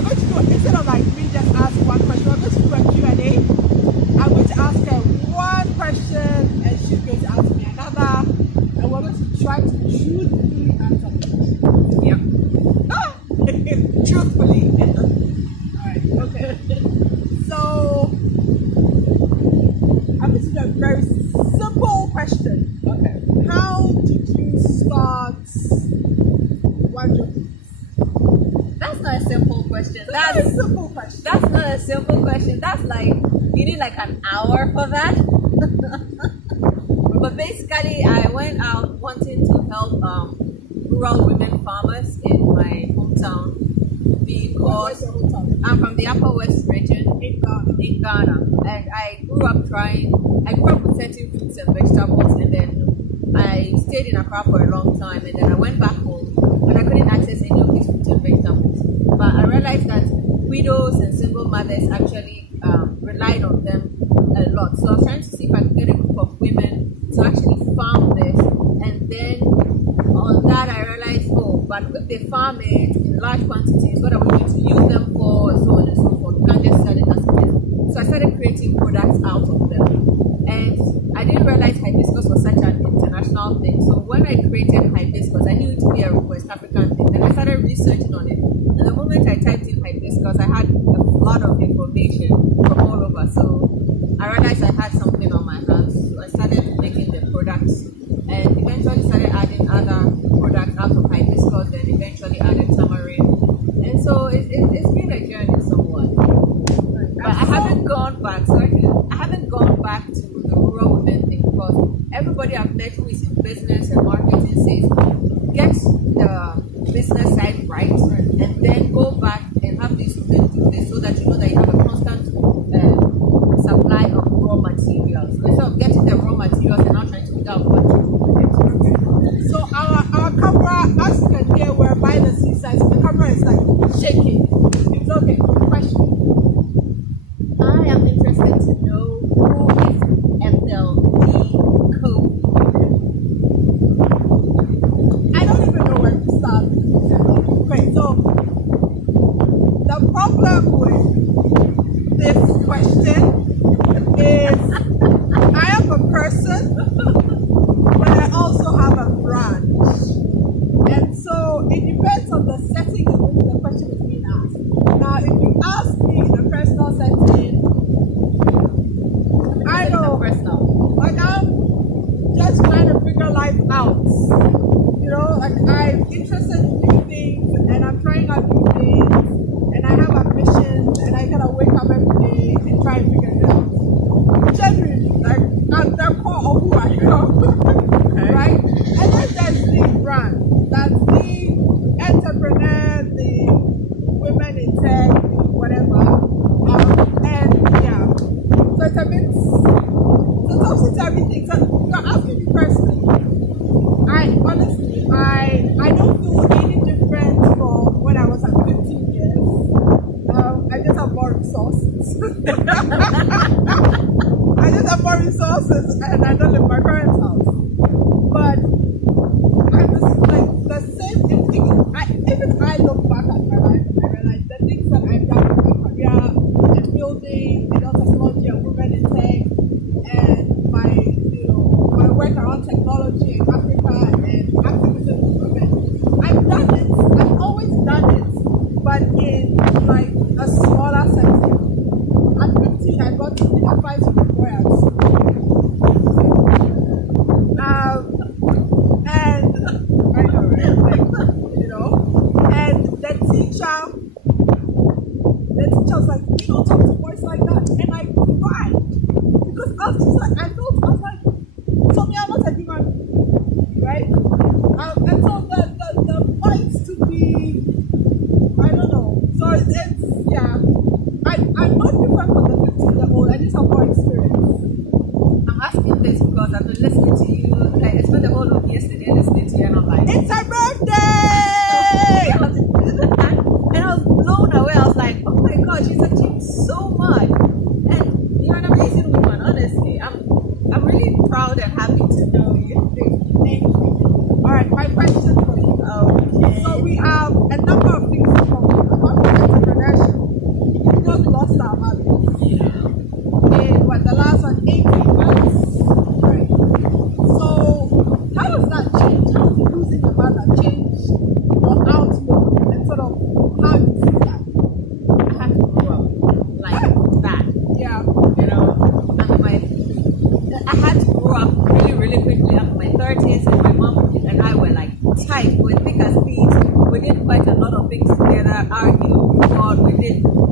we're going to do, instead of like me just ask one question, we're going to do a Q&A. I'm going to ask her one question and she's going to ask me another. And we're going to try to truthfully answer the question. Yep. Truthfully. Alright, okay. So, I'm going to do a very simple question. Okay. How did you start Wanjo Foods? That's not a simple question. That's a simple question. That's not a simple question. That's like, you need like an hour for that. But basically, I went out wanting to help rural women farmers in my hometown because I'm from the Upper West region in Ghana. And I grew up with certain fruits and vegetables, and then I stayed in Accra for a long time, and then I went back home and I couldn't access any of these fruits and vegetables. But I realized that widows and single mothers actually relied on them a lot. So I was trying to see if I could get a group of women to actually farm this. And then on that I realized, but if they farm it in large quantities, what are we going to use them for, and so on and so forth. We can't just sell it as it is. So I started creating products out of them. And I didn't realize hibiscus was such an international thing. So when I created hibiscus, I knew it to be a West African thing. Then I started researching on it. And the moment I typed in hibiscus, I had a lot of information from all over. So I realized I had something on my hands. So I started making the products and eventually started adding other products out of hibiscus, then eventually added tamarind. And so it's been a journey somewhat. But I haven't gone back. So I haven't gone back to the rural women thing because everybody I've met who is in business and marketing says, get the business side right and then go back and have these women do this so that you know that you have a constant supply of raw materials. So instead of getting the raw materials and not trying to figure out what to do with it. So our camera, as you can hear, we're by the seaside, so the camera is like shaking. It's okay. Question. I am interested to know who is Ethel D. Kobe. I don't even know where to start. Okay, so the problem with this question is I am a person, but I also have a branch. And so it depends on the setting in which the question is being asked. Now, if you ask me in a personal setting, I know, like I'm just trying to figure life out. You know, like I'm interested in new things and I'm trying out new things and I have ambitions and I gotta wake up every day and try and figure it out. Genuinely, like at the core of who I am. Right? And then there's the brand. That's the entrepreneur, the women in tech, whatever. And yeah. So it's a bit, so it's also everything. So you're asking me personally. Honestly, I don't feel any different from when I was at 15 years. I just have more resources. I just have more resources and I don't live in my parents' house. But I'm just like the same, even I look back at my life and I realize the things that I've done in my career and building, technology and women in tech and my work around technology in Africa and activism with women. I've done it, I've always done it, but in like a smaller setting. At 15, I got to be a fight with lawyers. And I know, right? Like, and the teacher was like, you don't talk to boys like that. And I cried. Because I was just like, I was like, so me, I'm not a human being, right? And so the fights to be, I don't know. So it's yeah. I'm not different from the 15-year-old. I just have more experience. I'm asking this because I've been listening to you. Like, I spent the whole of yesterday listening to you, and I'm like, it's her birthday! And I was blown away. I was like, oh my god, she's achieved so much. And you're an amazing woman, honestly. I'm really proud and happy to know you. Thank you. Alright, my question for you. Okay. So we have a number of things to talk about entrepreneurship.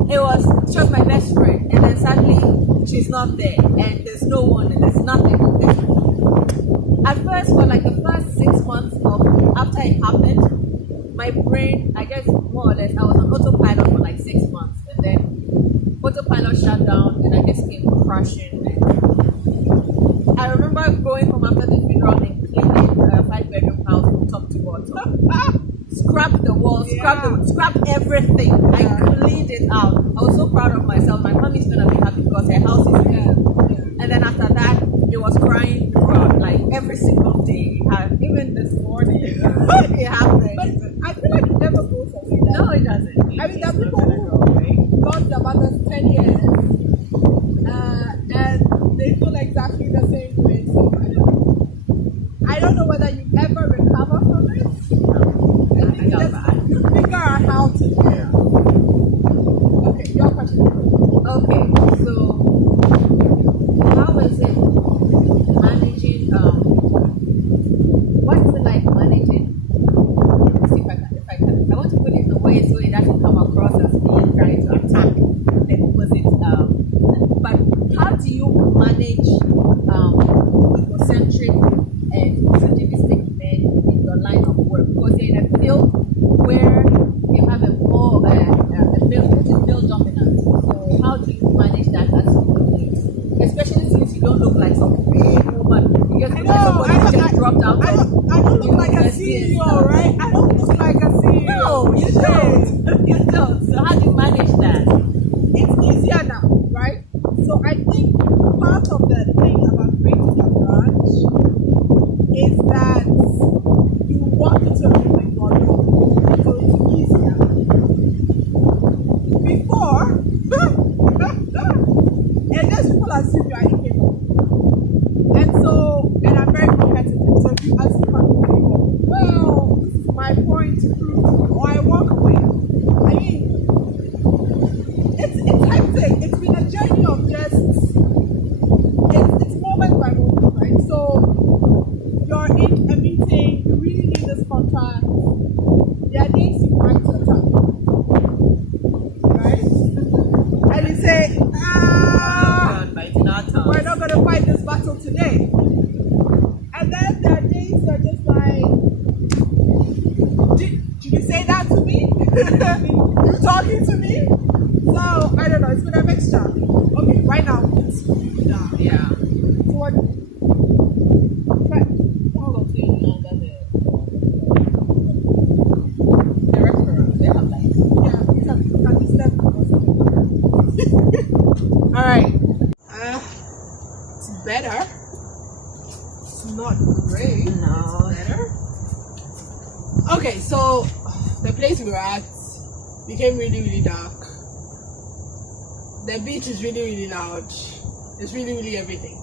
she was my best friend, and then suddenly she's not there, and there's no one, and there's nothing. At first, for like the first 6 months of after it happened, my brain, I guess more or less, I was on autopilot for like 6 months, and then autopilot shut down, and I just came crashing. And I remember going home after the funeral and cleaning a 5-bedroom house from top to bottom. Scrapped the walls, scrapped everything. I cleaned it out. I was so proud of myself. My mommy's gonna be happy because her house is there. And then after that, it was crying throughout, like every single day. Even this morning, it happened. But I feel like it never goes away. No, it doesn't. I mean, there are people who lost their mothers 10 years, and they feel exactly the same way. So I don't know whether you ever recover from it. You figure out how to do it. Okay, your question. Okay, so how is it managing? What is it like managing? Let's see if I can. I want to put it in a way so it doesn't come across as being trying to attack the opposite. But how do you manage egocentric and misogynistic men in your line of work? Because you're in a field where you have a more male dominant. So how do you manage that as you, especially since you don't look like some big woman? You just look like somebody who just dropped out. I don't look like a CEO, right? I don't look like a CEO. No, you don't. You don't. So how do you manage that? It's easier now, right? So I think part of the thing about creating a branch is that you walk into a room and you're alone. So it's easier. Before, and just people assume you are incapable. And I'm very competitive. So if you ask me how to do, well, this is my point to prove to you, or I walk away. I mean, it's hectic. It's been a journey of just, it's moment by moment, right? So you're in a meeting, you really need this contract. There are days you fight to attack, right? And you say, we're not going to fight this battle today. And then there are days you're just like, did you say that to me? You talking to me? So, I don't know, it's been a mixture. Okay, right now, it's down. Yeah. So what? The restaurant, they have like. Yeah, you can be step. Alright. It's better. It's not great. No. It's better. Okay, so the place we were at became really, really dark. The beach is really, really loud. It's really, really everything.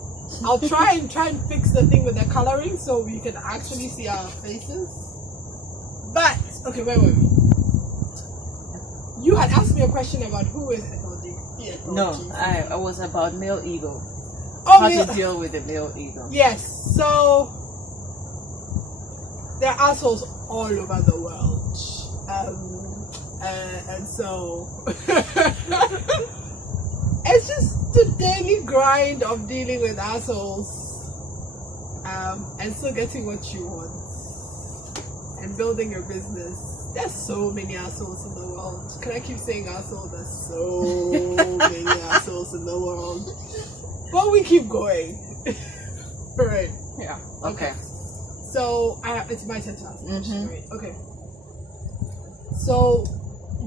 I'll try and fix the thing with the coloring so we can actually see our faces. But okay, where were we? You had asked me a question about who is ethnology. No, I was about male ego. Oh, How to deal with the male ego. Yes, so there are assholes all over the world. And so it's just the daily grind of dealing with assholes and still getting what you want and building your business. There's so many assholes in the world. Can I keep saying assholes? There's so many assholes in the world. But we keep going. Right. Yeah. Okay. So it's my turn to ask. Right. Okay. So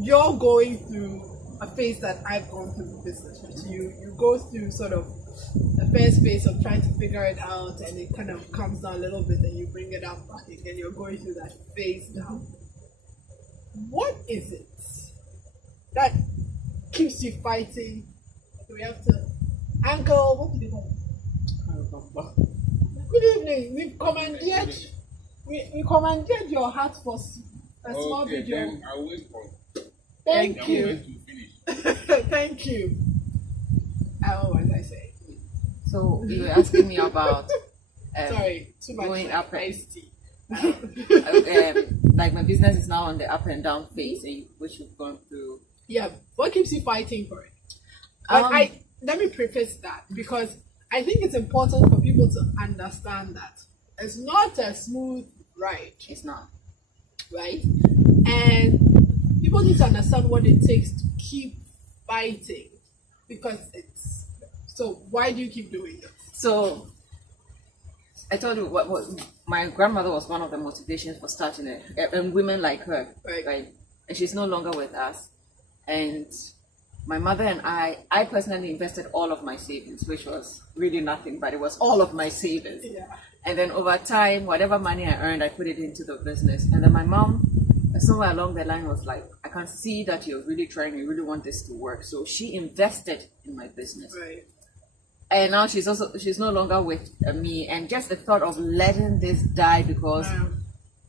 you're going through a phase that I've gone through in business, right? So you go through sort of the first phase of trying to figure it out, and it kind of comes down a little bit, and you bring it up back again. You're going through that phase now. What is it that keeps you fighting? Okay, we have to. Uncle, what did you call it? Good evening. We commandeered your heart for a small video. Then I'll wait for. Thank I'm you. going to finish. Thank you. What was I saying? So you were asking me about Sorry, too much going up and iced tea. like my business is now on the up and down phase, which we've gone through Yeah. What keeps you fighting for it? But Um, let me preface that because I think it's important for people to understand that it's not a smooth ride, It's not. right? And people need to understand what it takes to keep fighting because it's so. Why do you keep doing it? So I told you what my grandmother was one of the motivations for starting it, and women like her, Right. And she's no longer with us. And my mother and I personally invested all of my savings, which was really nothing, but it was all of my savings. Yeah. And then over time, whatever money I earned, I put it into the business. And then my mom, somewhere along the line, was like, I can see that you're really trying, you really want this to work. So she invested in my business. Right. And now she's no longer with me. And just the thought of letting this die because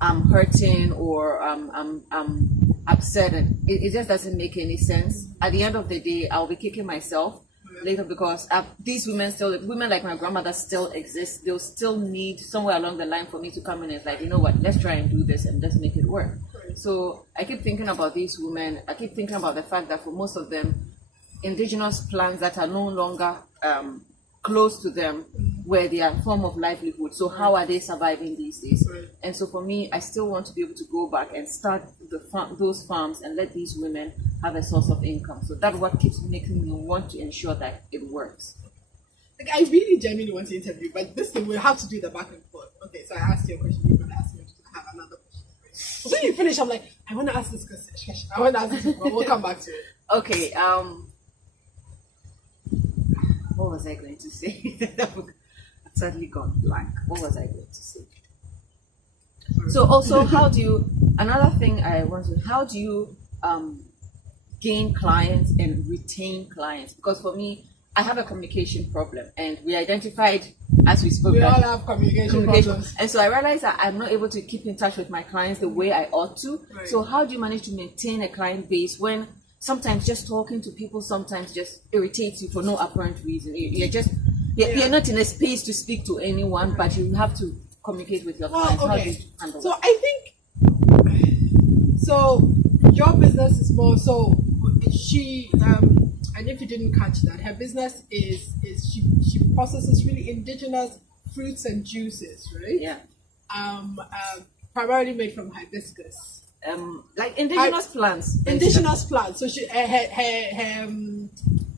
I'm hurting or I'm upset, and it just doesn't make any sense. At the end of the day, I'll be kicking myself later because these women like my grandmother still exist. They'll still need somewhere along the line for me to come in and it's like, you know what, let's try and do this and let's make it work. So I keep thinking about these women. I keep thinking about the fact that for most of them, indigenous plants that are no longer close to them were their form of livelihood. So how are they surviving these days? Right. And so for me, I still want to be able to go back and start those farms and let these women have a source of income. So that's what keeps making me want to ensure that it works. Like, I really genuinely want to interview, but this thing we'll have to do the back and forth. Okay, so I asked you a question, you're gonna ask me to have another question. So when you finish, I'm like, I want to ask this question. I want to ask this, but we'll come back to it. Okay, what was I going to say? I've suddenly gone blank. What was I going to say? So also, another thing I want to, how do you gain clients and retain clients? Because for me, I have a communication problem, and we identified as we spoke We that all have communication problems. and so I realized that I'm not able to keep in touch with my clients the way I ought to. Right. So how do you manage to maintain a client base when sometimes just talking to people sometimes just irritates you for no apparent reason? You're not in a space to speak to anyone, but you have to communicate with your clients. How do you handle So that? I think so. Your business is more so. She and if you didn't catch that, her business is she processes really indigenous fruits and juices, right? Yeah. Primarily made from hibiscus. Like indigenous plants. Indigenous plants. So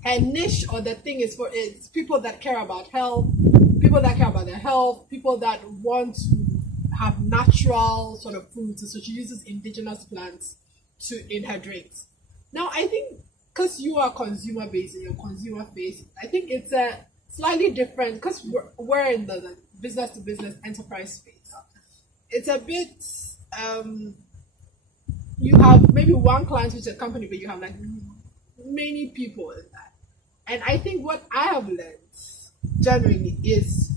her niche or the thing is for it's people that care about health, people that care about their health, people that want to have natural sort of foods. So she uses indigenous plants in her drinks. Now I think because you are consumer based and you're consumer faced, I think it's a slightly different because we're in the business to business enterprise space. It's a bit you have maybe one client which is a company, but you have like many people in that. And I think what I have learned genuinely is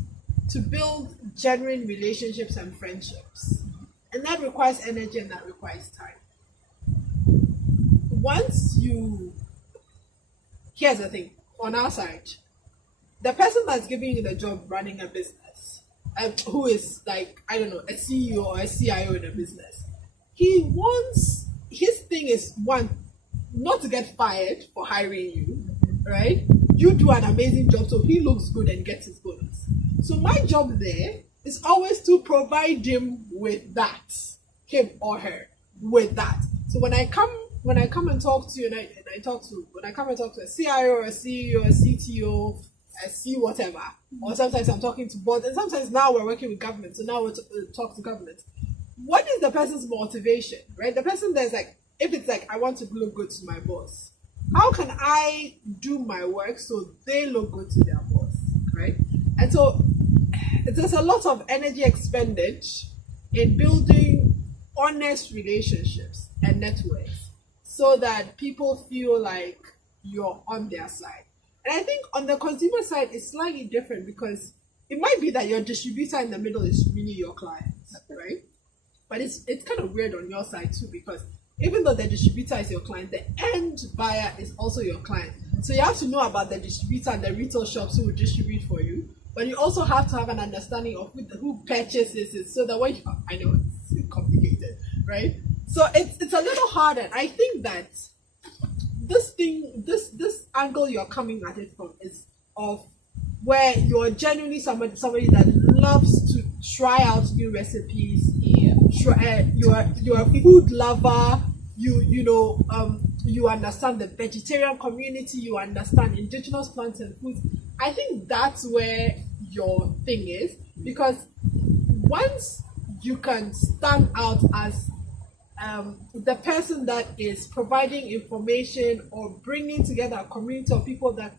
to build genuine relationships and friendships. And that requires energy and that requires time. Here's the thing, on our side, the person that's giving you the job running a business, who is like, I don't know, a CEO or a CIO in a business, his thing is one, not to get fired for hiring you, right? You do an amazing job, so he looks good and gets his bonus. So my job there is always to provide him with that, him or her, with that. So when I come and talk to you, when I come and talk to a CIO or a CEO, a CTO, a C whatever, or sometimes I'm talking to board, and sometimes now we're working with government, so now we're talk to government. What is the person's motivation, right? The person that's like, if it's like, I want to look good to my boss, how can I do my work so they look good to their boss, right? And so there's a lot of energy expended in building honest relationships and networks so that people feel like you're on their side. And I think on the consumer side, it's slightly different because it might be that your distributor in the middle is really your client, right? But it's kind of weird on your side too, because even though the distributor is your client, the end buyer is also your client. So you have to know about the distributor and the retail shops who will distribute for you, but you also have to have an understanding of who purchases it, so that when I know it's complicated, right? So it's a little harder. I think that this angle you're coming at it from is of where you're genuinely somebody that loves to try out new recipes. Yeah. You're a food lover. You understand the vegetarian community. You understand indigenous plants and foods. I think that's where your thing is, because once you can stand out as the person that is providing information or bringing together a community of people that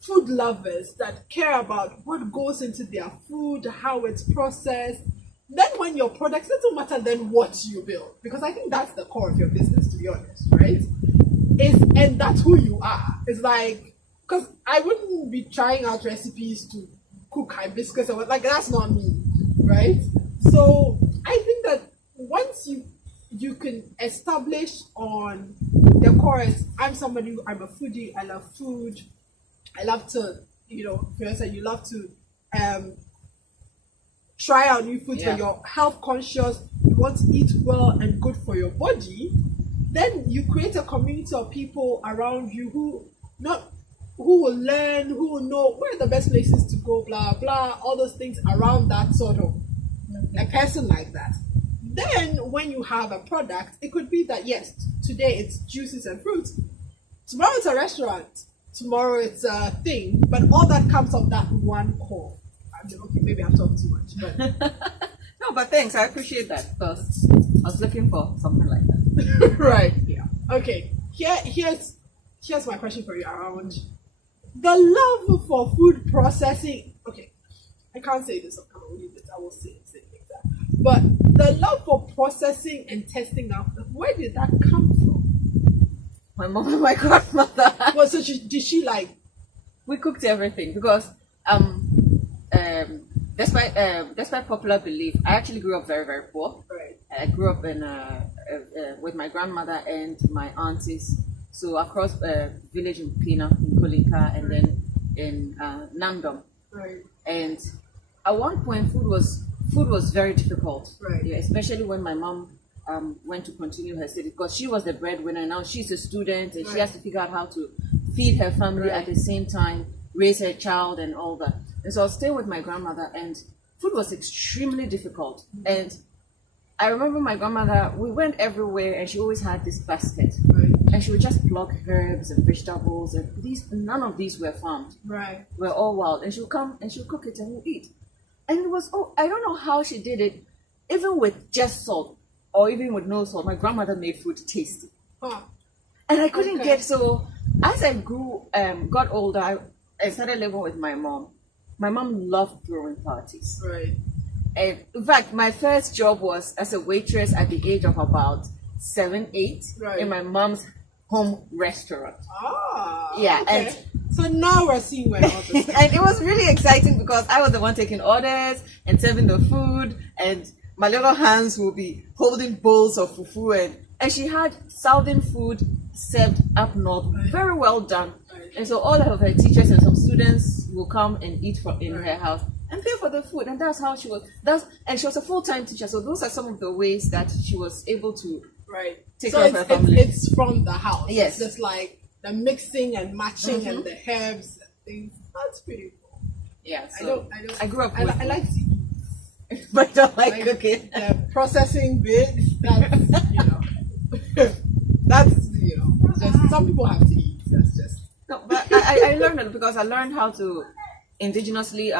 food lovers that care about what goes into their food, how it's processed, then when your products, it doesn't matter then what you build, because I think that's the core of your business, to be honest, right? And that's who you are. It's like, because I wouldn't be trying out recipes to cook hibiscus or what, like, that's not me, right? So I think that once you can establish on the core as I'm a foodie, I love food, I love to, for instance, you love to try out new foods, when you're health conscious, you want to eat well and good for your body, then you create a community of people around you who will learn, who will know where are the best places to go, blah blah, all those things around that sort of a person like that. Then when you have a product, it could be that yes, today it's juices and fruits, tomorrow it's a restaurant, tomorrow it's a thing, but all that comes of that one core. Okay, maybe I've talked too much, but No, but thanks. I appreciate that, because I was looking for something like that. right. Yeah. Okay. Here's my question for you around the love for food processing. Okay, I can't say this. I can't read this. I will say it like that. But the love for processing and testing out, where did that come from? My mom and my grandmother. Well, so did she like? We cooked everything because despite popular belief, I actually grew up very, very poor. Right. I grew up in with my grandmother and my aunties. So across village in Pina, in Kolinka, and then in Nandom. Right. And at one point, food was very difficult. Right. Yeah, especially when my mom went to continue her study, because she was the breadwinner. Now she's a student, and she has to figure out how to feed her family at the same time, raise her child, and all that. And so I was staying with my grandmother, and food was extremely difficult. And I remember my grandmother, we went everywhere, and she always had this basket. Right. And she would just pluck herbs and vegetables, and none of these were farmed. Right. We're all wild. And she'll come and she'll cook it and we'll eat. And it was, I don't know how she did it, even with just salt or even with no salt. My grandmother made food tasty. Huh. And I couldn't get, so as I got older, I started living with my mom. My mom loved throwing parties. Right. And in fact, my first job was as a waitress at the age of about 7, 8 in my mom's home restaurant. Yeah, okay. and so now we're seeing where all this and it was really exciting because I was the one taking orders and serving the food, and my little hands will be holding bowls of fufu, and she had southern food served up north, very well done. And so all of her teachers and some students will come and eat in her house and pay for the food, and that's how she was. And she was a full-time teacher, so those are some of the ways that she was able to take care of her family. It's from the house. Yes, it's just like the mixing and matching and the herbs and things. That's pretty cool. Yeah, so I grew up. I like to eat, but I don't like cooking. The processing bits. That's just some people have to eat. That's just no. But I learned it because I learned how to indigenously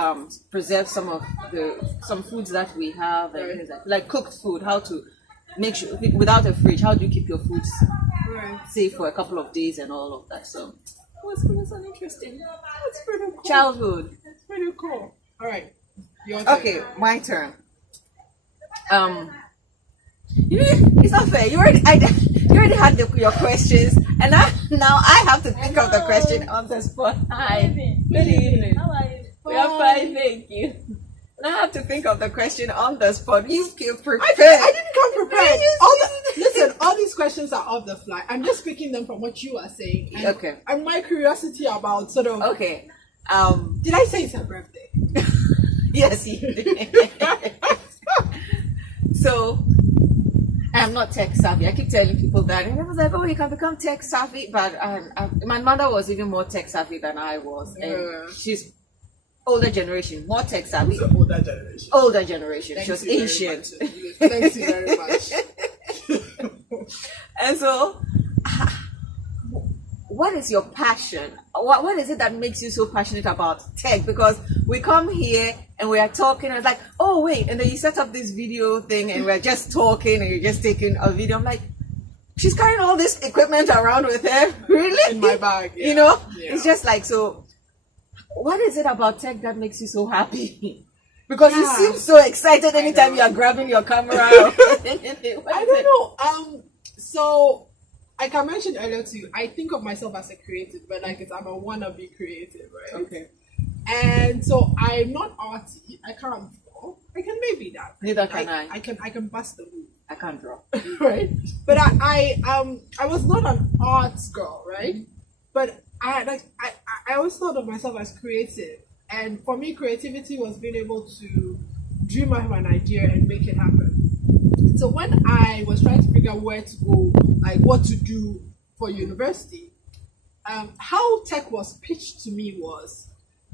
preserve some foods that we have, and things like cooked food. How to make sure without a fridge. How do you keep your foods safe for a couple of days and all of that? So it was interesting. That's pretty cool. Childhood. That's pretty cool. All right. Okay, my turn. It's not fair. You already had your questions, and now I have to think of the question on the spot. Hi. Good evening. How are you? We are fine, thank you. Now I have to think of the question on the spot. You feel prepared. I didn't come prepared. Listen, all these questions are off the fly. I'm just picking them from what you are saying. And my curiosity about sort of. Okay. Did I say it's her birthday? Yes, you did. So, I'm not tech savvy. I keep telling people that, and I was like, "Oh, you can become tech savvy." But my mother was even more tech savvy than I was, and she's older generation, more tech savvy. Who's the older generation? Older generation. Thank She was you very ancient. much. Thank you very much. And so, what is your passion? What is it that makes you so passionate about tech? Because we come here and we are talking, and it's like, oh wait, and then you set up this video thing, and we're just talking, and you're just taking a video. I'm like, she's carrying all this equipment around with her, really? In my bag, yeah. You know, Yeah. it's just like, so. What is it about tech that makes you so happy? Because you seem so excited anytime you are grabbing your camera. I don't know. So like I mentioned earlier to you, I think of myself as a creative, but like I'm a wannabe creative, right? Okay. And so I'm not arty. I can't draw. I can maybe that. Neither can I. I can bust the move. I can't draw. Right? But I was not an arts girl, right? But I always thought of myself as creative. And for me, creativity was being able to dream of an idea and make it happen. So when I was trying to figure out where to go, like what to do for university, how tech was pitched to me was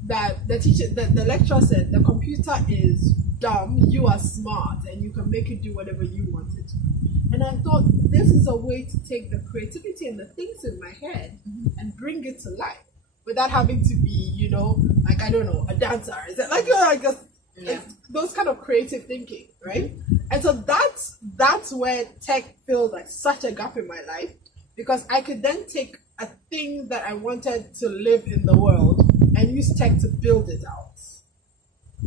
that the lecturer said the computer is dumb, you are smart, and you can make it do whatever you want it to. And I thought this is a way to take the creativity and the things in my head and bring it to life without having to be, like, I don't know, a dancer. Is it like, those kind of creative thinking, right? And so that's where tech filled like such a gap in my life, because I could then take a thing that I wanted to live in the world and use tech to build it out.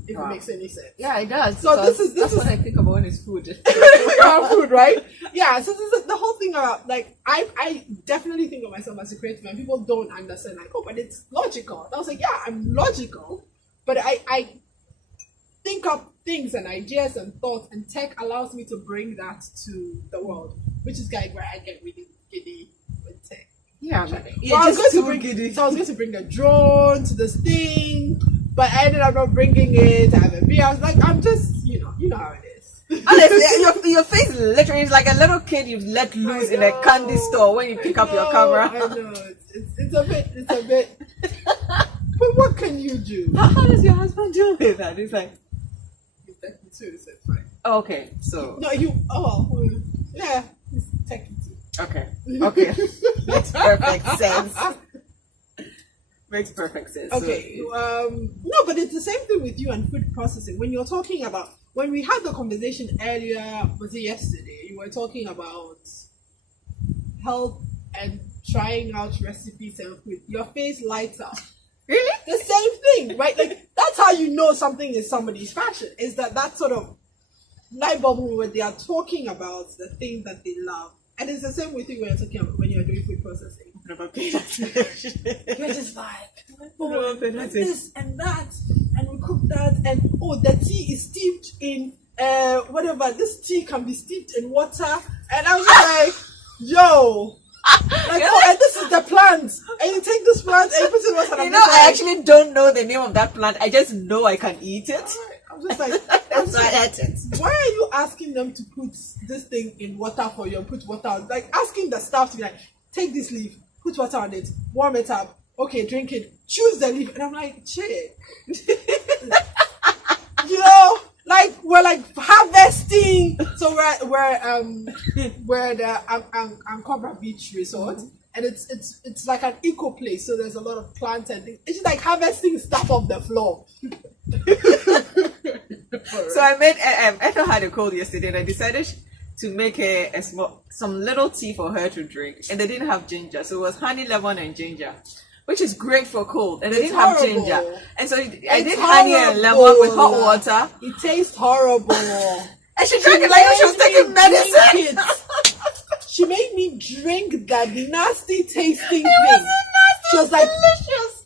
If it makes any sense. Yeah, it does. So that's what I think about when it's food. Food, right? Yeah. So this is the whole thing about, like, I definitely think of myself as a creative, and people don't understand, like, oh, but it's logical. And I was like, yeah, I'm logical, but I think of things and ideas and thoughts, and tech allows me to bring that to the world, which is like where I get really giddy with tech. Yeah, I was going to bring a drone to this thing, but I ended up not bringing it. I have a VR. I was like, I'm just, you know how it is. Honestly, your face literally is like a little kid you've let loose in a candy store when you pick up your camera. I know. It's a bit. But what can you do? How does your husband deal with that? He's like, He's techie too, so it's fine. okay, so. No, yeah, he's techie too. Okay. Makes perfect sense. Makes perfect sense. Okay. So, no, but it's the same thing with you and food processing. When you're talking about, when we had the conversation earlier, was it yesterday? You were talking about health and trying out recipes and food. Your face lights up. Really? The same thing, right? Like, that's how you know something is somebody's passion. Is that sort of light bulb where they are talking about the thing that they love. And it's the same with you when you're talking about when you're doing food processing. You're just like, oh, this and that, and we cook that, and the tea is steeped in whatever. This tea can be steeped in water, and I was like, yo, like, and this is the plant, and you take this plant and you put it in water. And I actually don't know the name of that plant. I just know I can eat it. I'm just like, why are you asking them to put this thing in water for you and put water on? Like, asking the staff to be like, take this leaf, put water on it, warm it up, okay, drink it, choose the leaf. And I'm like, chick. Like, we're like harvesting. So we're the Ankobra Beach Resort. And it's like an eco place, so there's a lot of plants and things. It's just like harvesting stuff off the floor. So I made Ethel had a cold yesterday, and I decided to make some little tea for her to drink, and they didn't have ginger, so it was honey, lemon, and ginger, which is great for cold, and they didn't have ginger, and so I did honey and lemon with hot water. It tastes horrible, and she drank it like she was taking medicine. She made me drink that nasty tasting thing. She was like, delicious.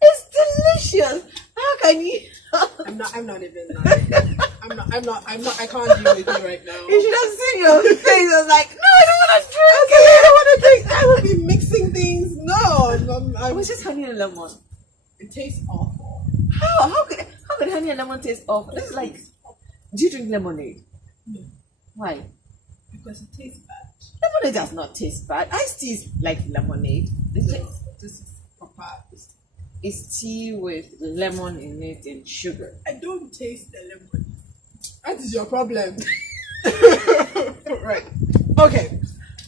It's delicious. How can you? I'm not even lying. I'm not, I can't deal with you right now. You should have seen your face. I was like, no, I don't want to drink it. I don't want to drink. I will be mixing things. No. It was just honey and lemon. It tastes awful. How could honey and lemon taste awful? It's like, do you drink lemonade? No. Why? because it tastes bad. Lemonade does not taste bad. Iced tea is like lemonade. This is proper. It's tea with lemon in it and sugar. I don't taste the lemon. That is your problem. Right. Okay.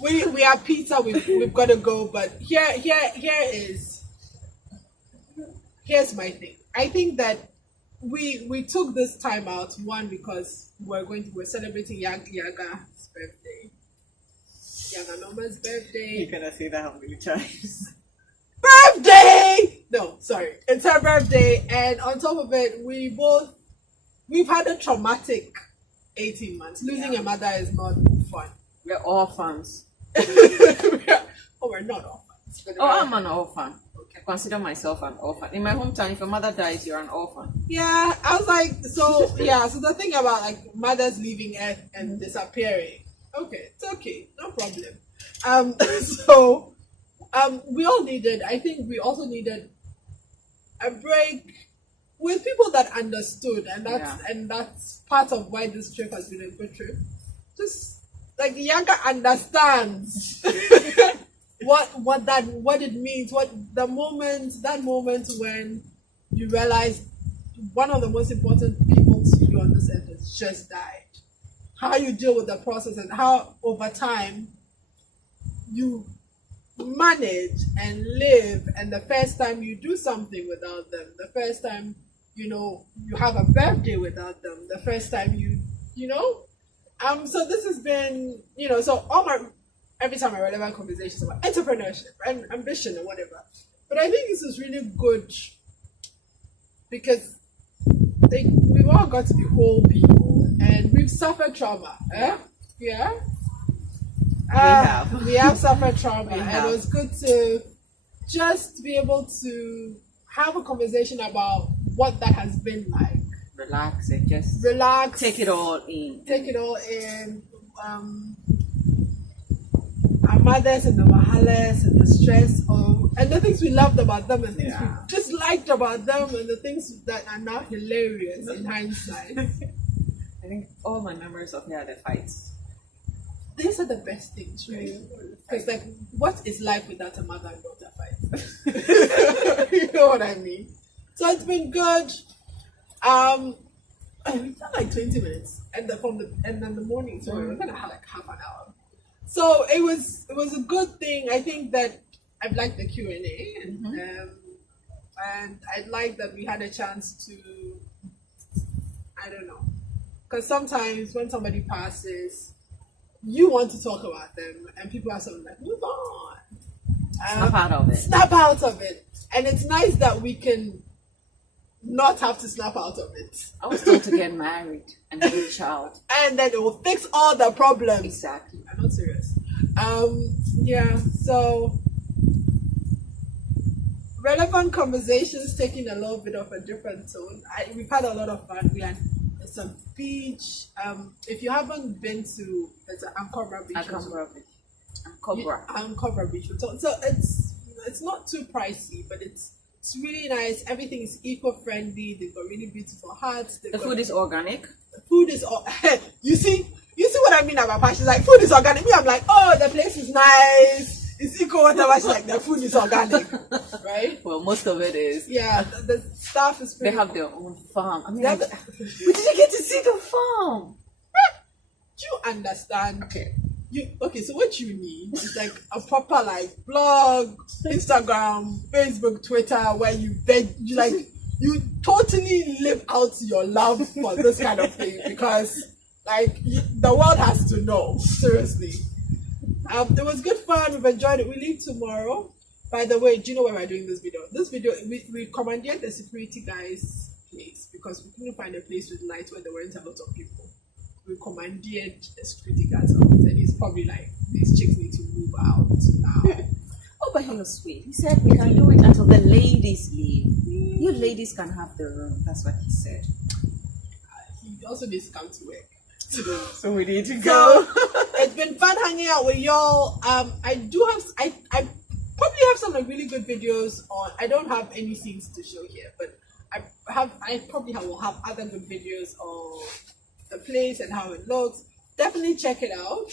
We have pizza. We've got to go. But here's my thing. I think that we took this time out, one, because we're celebrating Yaga's birthday. Yaganoma's birthday. You're gonna say that how many times? Birthday! No, sorry. It's her birthday, and on top of it, we've had a traumatic 18 months. Losing a mother is not fun. We're orphans. We're not orphans. Oh, I'm an orphan. I consider myself an orphan. In my hometown, if your mother dies, you're an orphan. Yeah, I was like, so the thing about like mothers leaving Earth and disappearing, okay, it's okay, no problem. I think we also needed a break with people that understood, and that's part of why this trip has been a good trip. Just like Yaga understands what it means, that moment when you realize one of the most important people to you on this earth has just died. How you deal with the process and how over time you manage and live, and the first time you do something without them, the first time you have a birthday without them, the first time so this has been so every time I relevant conversations about entrepreneurship and ambition and whatever. But I think this is really good because we've all got to be whole people and we've suffered trauma. Yeah. We have suffered trauma, and it was good to just be able to have a conversation about what that has been like. Relax and just take it all in. Our mothers and the mahalas and the stress and the things we loved about them and things we disliked about them and the things that are now hilarious in hindsight. I think all my memories of here are the fights. These are the best things, right? Because like, what is life without a mother and daughter fight? You know what I mean? So it's been good. We've done like 20 minutes, and then the morning, so we're gonna have like half an hour. So it was a good thing. I think that I've liked the Q&A, and I'd like that we had a chance to, I don't know, because sometimes when somebody passes, you want to talk about them, and people are sort of like, move on. Snap out of it. And it's nice that we can not have to snap out of it. I was told to get married and have a child. And then it will fix all the problems. Exactly. I'm not serious. So relevant conversations taking a little bit of a different tone. We've had a lot of fun. We had some beach. If you haven't been to, it's Ankobra Beach. Ankobra Beach. So it's not too pricey, but it's really nice. Everything is eco-friendly. They've got really beautiful huts. The food is organic. The food is you see what I mean about passion. Like, food is organic. Me, I'm like, oh, the place is nice. It's eco, whatever. She's like, the food is organic, right? Well, most of it is. Yeah, the staff is pretty. They have their own farm. I mean, but did you get to see the farm? Do you understand? Okay. So what you need is like a proper like blog, Instagram, Facebook, Twitter, where you totally live out your love for this kind of thing, because like the world has to know, seriously. It was good fun. We've enjoyed it. We leave tomorrow. By the way, do you know why we're doing this video? We commandeered the security guy's place because we couldn't find a place with lights where there weren't a lot of people. We commandeered a security guard's office, and he's probably like, these chicks need to move out now. Oh, but he was sweet. He said we can do it until the ladies leave. You ladies can have the room. That's what he said. He also needs to come to work. So we need to go. So, it's been fun hanging out with y'all. I probably have some like really good videos on. I don't have any scenes to show here, but I probably will have other good videos on the place and how it looks. Definitely check it out.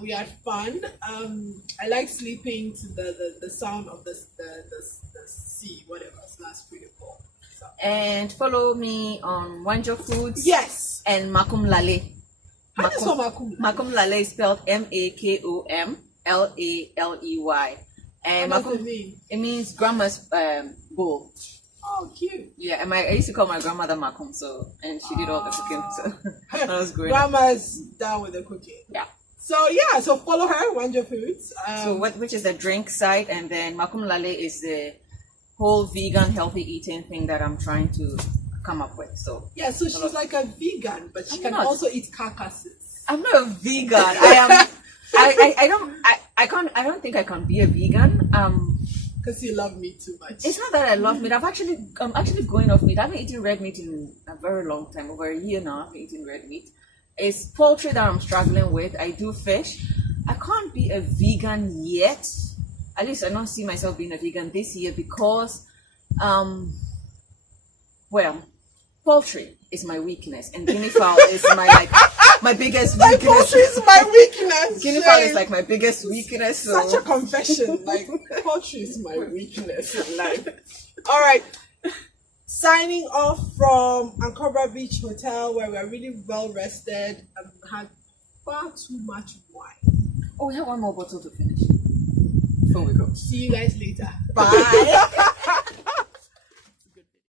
We had fun. I like sleeping to the sound of the sea, whatever. So that's pretty cool. So. And follow me on Wanjo Foods. Yes. And Makum Lale. How do you spell Makum? Makum Lale is spelled MAKOMLALEY. And What does it Makum, mean? it means grandma's bowl. Oh, cute. Yeah, and I used to call my grandmother Makum, so, and she did all the cooking, so that was great. Grandma's down with the cooking. Yeah. So so follow her, Wanjo Foods. Which is the drink side, and then Makum Lale is the whole vegan healthy eating thing that I'm trying to come up with. So yeah, so she's like a vegan, but she I'm can not. also eat carcasses. I'm not a vegan. I am. I don't think I can be a vegan. Because you love me too much. It's not that I love meat. I'm actually going off meat. I've been eating red meat in a very long time, over a year now. I've been eating red meat. It's poultry that I'm struggling with. I do fish. I can't be a vegan yet. At least I don't see myself being a vegan this year because, poultry is my weakness, and guinea fowl is my biggest Like weakness. poultry is my weakness. Guinea fowl is like my biggest weakness. So. Such a confession. Like poultry is my weakness in life. All right. Signing off from Ankara Beach Hotel, where we're really well rested and had far too much wine. Oh, we have one more bottle to finish before we go. See you guys later. Bye.